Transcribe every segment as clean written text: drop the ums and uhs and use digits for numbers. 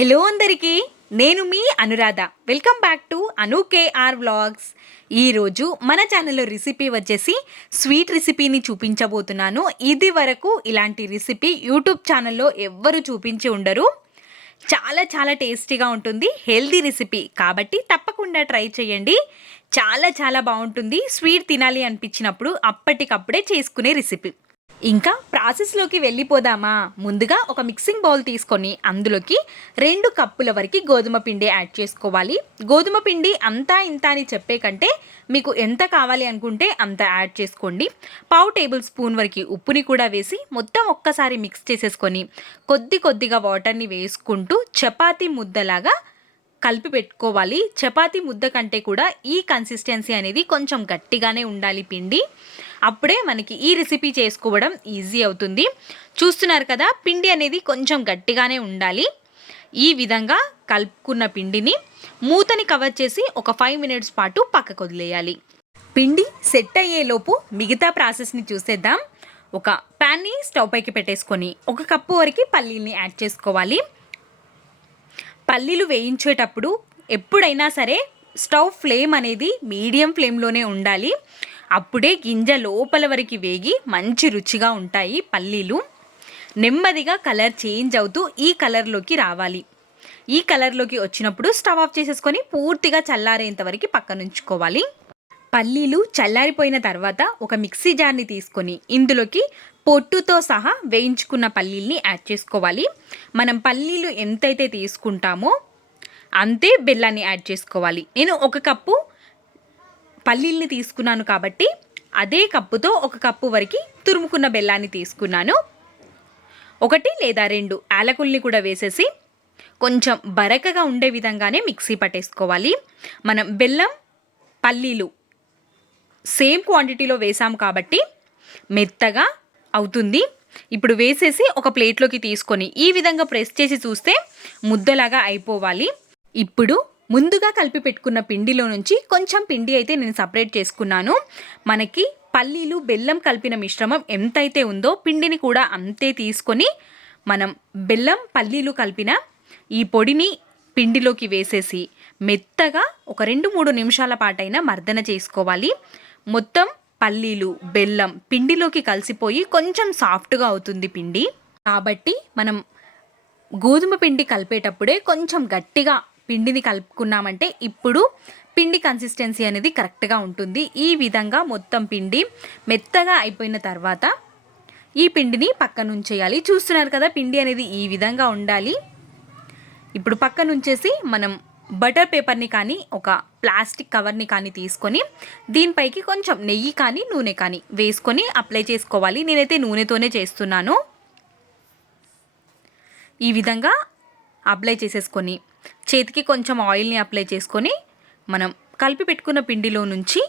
Hello అందరికీ, నేను మీ Anuradha. Welcome back to Anu KR vlogs. ఈరోజు మన ఛానల్లో రెసిపీ వచ్చేసి స్వీట్ రెసిపీని చూపించబోతున్నాను. ఇది వరకు ఇలాంటి రెసిపీ యూట్యూబ్ ఛానల్లో ఎవ్వరు చూపించి ఉండరు. చాలా చాలా టేస్టీగా ఉంటుంది, హెల్దీ రెసిపీ కాబట్టి తప్పకుండా ట్రై చేయండి. చాలా చాలా బాగుంటుంది. స్వీట్ తినాలి అనిపించినప్పుడు అప్పటికప్పుడే చేసుకునే రెసిపీ. ఇంకా ప్రాసెస్లోకి వెళ్ళిపోదామా? ముందుగా ఒక మిక్సింగ్ బౌల్ తీసుకొని అందులోకి 2 కప్పుల వరకు గోధుమ పిండి యాడ్ చేసుకోవాలి. గోధుమ పిండి అంతా ఇంత అని చెప్పే కంటే మీకు ఎంత కావాలి అనుకుంటే అంత యాడ్ చేసుకోండి. 1/2 టేబుల్ స్పూన్ వరకు ఉప్పుని కూడా వేసి మొత్తం ఒక్కసారి మిక్స్ చేసేసుకొని కొద్దిగా వాటర్ని వేసుకుంటూ చపాతీ ముద్దలాగా కలిపి పెట్టుకోవాలి. చపాతీ ముద్ద కంటే కూడా ఈ కన్సిస్టెన్సీ అనేది కొంచెం గట్టిగానే ఉండాలి పిండి. అప్పుడే మనకి ఈ రెసిపీ చేసుకోవడం ఈజీ అవుతుంది. చూస్తున్నారు కదా, పిండి అనేది కొంచెం గట్టిగానే ఉండాలి. ఈ విధంగా కలుపుకున్న పిండిని మూతని కవర్ చేసి ఒక 5 మినిట్స్ పాటు పక్కకు వదిలేయాలి. పిండి సెట్ అయ్యేలోపు మిగతా ప్రాసెస్ని చూసేద్దాం. ఒక ప్యాన్ని స్టవ్ పైకి పెట్టేసుకొని 1 కప్పు వరకు పల్లీల్ని యాడ్ చేసుకోవాలి. పల్లీలు వేయించేటప్పుడు ఎప్పుడైనా సరే స్టవ్ ఫ్లేమ్ అనేది మీడియం ఫ్లేమ్లోనే ఉండాలి. అప్పుడే గింజ లోపల వరకు వేగి మంచి రుచిగా ఉంటాయి. పల్లీలు నెమ్మదిగా కలర్ చేంజ్ అవుతూ ఈ కలర్లోకి రావాలి. ఈ కలర్లోకి వచ్చినప్పుడు స్టవ్ ఆఫ్ చేసేసుకొని పూర్తిగా చల్లారేంత వరకు పక్కనుంచుకోవాలి. పల్లీలు చల్లారిపోయిన తర్వాత ఒక మిక్సీ జార్ని తీసుకొని ఇందులోకి పొట్టుతో సహా వేయించుకున్న పల్లీల్ని యాడ్ చేసుకోవాలి. మనం పల్లీలు ఎంతైతే తీసుకుంటామో అంతే బెల్లాన్ని యాడ్ చేసుకోవాలి. నేను 1 కప్పు పల్లీల్ని తీసుకున్నాను కాబట్టి అదే కప్పుతో 1 కప్పు వరకు తురుముకున్న బెల్లాన్ని తీసుకున్నాను. 1 లేదా 2 యాలకుల్ని కూడా వేసేసి కొంచెం బరకగా ఉండే విధంగానే మిక్సీ పట్టేసుకోవాలి. మనం బెల్లం పల్లీలు సేమ్ క్వాంటిటీలో వేసాం కాబట్టి మెత్తగా అవుతుంది. ఇప్పుడు వేసేసి ఒక ప్లేట్లోకి తీసుకొని ఈ విధంగా ప్రెస్ చేసి చూస్తే ముద్దలాగా అయిపోవాలి. ఇప్పుడు ముందుగా కలిపి పెట్టుకున్న పిండిలో నుంచి కొంచెం పిండి అయితే నేను సపరేట్ చేసుకున్నాను. మనకి పల్లీలు బెల్లం కలిపిన మిశ్రమం ఎంతైతే ఉందో పిండిని కూడా అంతే తీసుకొని మనం బెల్లం పల్లీలు కలిపిన ఈ పొడిని పిండిలోకి వేసేసి మెత్తగా ఒక 2-3 నిమిషాల పాటైనా మర్దన చేసుకోవాలి. మొత్తం పల్లీలు బెల్లం పిండిలోకి కలిసిపోయి కొంచెం సాఫ్ట్గా అవుతుంది పిండి. కాబట్టి మనం గోధుమ పిండి కలిపేటప్పుడే కొంచెం గట్టిగా పిండిని కలుపుకున్నామంటే ఇప్పుడు పిండి కన్సిస్టెన్సీ అనేది కరెక్ట్గా ఉంటుంది. ఈ విధంగా మొత్తం పిండి మెత్తగా అయిపోయిన తర్వాత ఈ పిండిని పక్కన ఉంచేయాలి. చూస్తున్నారు కదా, పిండి అనేది ఈ విధంగా ఉండాలి. ఇప్పుడు పక్కన ఉంచేసి మనం బటర్ పేపర్ని కానీ ఒక ప్లాస్టిక్ కవర్ని కానీ తీసుకొని దీనిపైకి కొంచెం నెయ్యి కానీ నూనె కానీ వేసుకొని అప్లై చేసుకోవాలి. నేనైతే నూనెతోనే చేస్తున్నాను. ఈ విధంగా అప్లై చేసేసుకొని చేతికి కొంచెం ఆయిల్ని అప్లై చేసుకొని మనం కలిపి పెట్టుకున్న పిండిలో నుంచి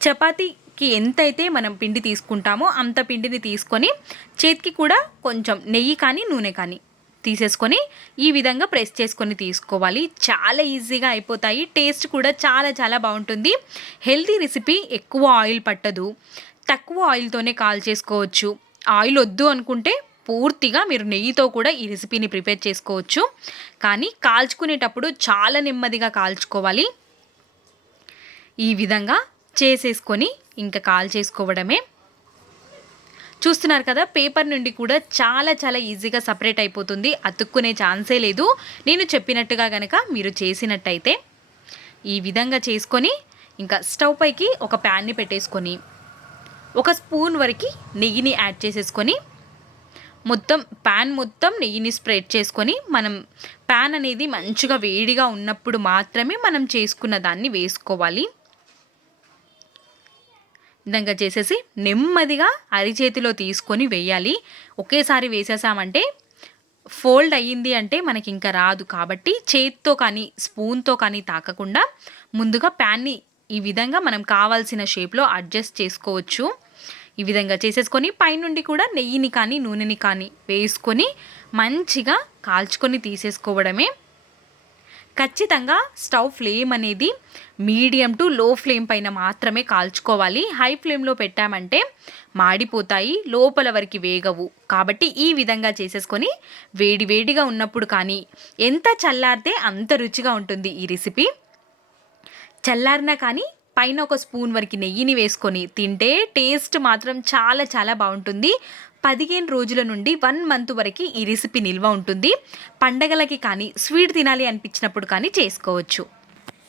చపాతీకి ఎంతైతే మనం పిండి తీసుకుంటామో అంత పిండిని తీసుకొని చేతికి కూడా కొంచెం నెయ్యి కానీ నూనె కానీ తీసేసుకొని ఈ విధంగా ప్రెస్ చేసుకొని తీసుకోవాలి. చాలా ఈజీగా అయిపోతాయి. టేస్ట్ కూడా చాలా చాలా బాగుంటుంది. హెల్తీ రెసిపీ, ఎక్కువ ఆయిల్ పట్టదు. తక్కువ ఆయిల్తోనే కాల్ చేసుకోవచ్చు. ఆయిల్ వద్దు అనుకుంటే పూర్తిగా మీరు నెయ్యితో కూడా ఈ రెసిపీని ప్రిపేర్ చేసుకోవచ్చు. కానీ కాల్చుకునేటప్పుడు చాలా నెమ్మదిగా కాల్చుకోవాలి. ఈ విధంగా చేసేసుకొని ఇంకా కాల్ చేసుకోవడమే. చూస్తున్నారు కదా, పేపర్ నుండి కూడా చాలా చాలా ఈజీగా సపరేట్ అయిపోతుంది. అతుక్కునే ఛాన్సే లేదు. నేను చెప్పినట్టుగా కనుక మీరు చేసినట్టయితే ఈ విధంగా చేసుకొని ఇంకా స్టవ్ పైకి ఒక ప్యాన్ని పెట్టేసుకొని 1 స్పూన్ వరకు నెయ్యిని యాడ్ చేసేసుకొని ప్యాన్ మొత్తం నెయ్యిని స్ప్రెడ్ చేసుకొని మనం ప్యాన్ అనేది మంచిగా వేడిగా ఉన్నప్పుడు మాత్రమే మనం చేసుకున్న దాన్ని వేసుకోవాలి. విధంగా చేసేసి నెమ్మదిగా అరిచేతిలో తీసుకొని వేయాలి. ఒకేసారి వేసేసామంటే ఫోల్డ్ అయ్యింది అంటే మనకి ఇంకా రాదు. కాబట్టి చేత్తో కానీ స్పూన్తో కానీ తాకకుండా ముందుగా ప్యాన్ని ఈ విధంగా మనం కావాల్సిన షేప్లో అడ్జస్ట్ చేసుకోవచ్చు. ఈ విధంగా చేసేసుకొని పైనుండి కూడా నెయ్యిని కానీ నూనెని కానీ వేసుకొని మంచిగా కాల్చుకొని తీసేసుకోవడమే. ఖచ్చితంగా స్టవ్ ఫ్లేమ్ అనేది మీడియం టు లో ఫ్లేమ్ పైన మాత్రమే కాల్చుకోవాలి. హై ఫ్లేమ్లో పెట్టామంటే మాడిపోతాయి, లోపల వరకు వేగవు. కాబట్టి ఈ విధంగా చేసేసుకొని వేడివేడిగా ఉన్నప్పుడు కానీ, ఎంత చల్లారితే అంత రుచిగా ఉంటుంది ఈ రెసిపీ. చల్లారినా కానీ పైన ఒక స్పూన్ వరకు నెయ్యిని వేసుకొని తింటే టేస్ట్ మాత్రం చాలా చాలా బాగుంటుంది. 15 రోజుల నుండి 1 మంత్ వరకు ఈ రెసిపీ నిల్వ ఉంటుంది. పండగలకి కానీ, స్వీట్ తినాలి అనిపించినప్పుడు కానీ చేసుకోవచ్చు.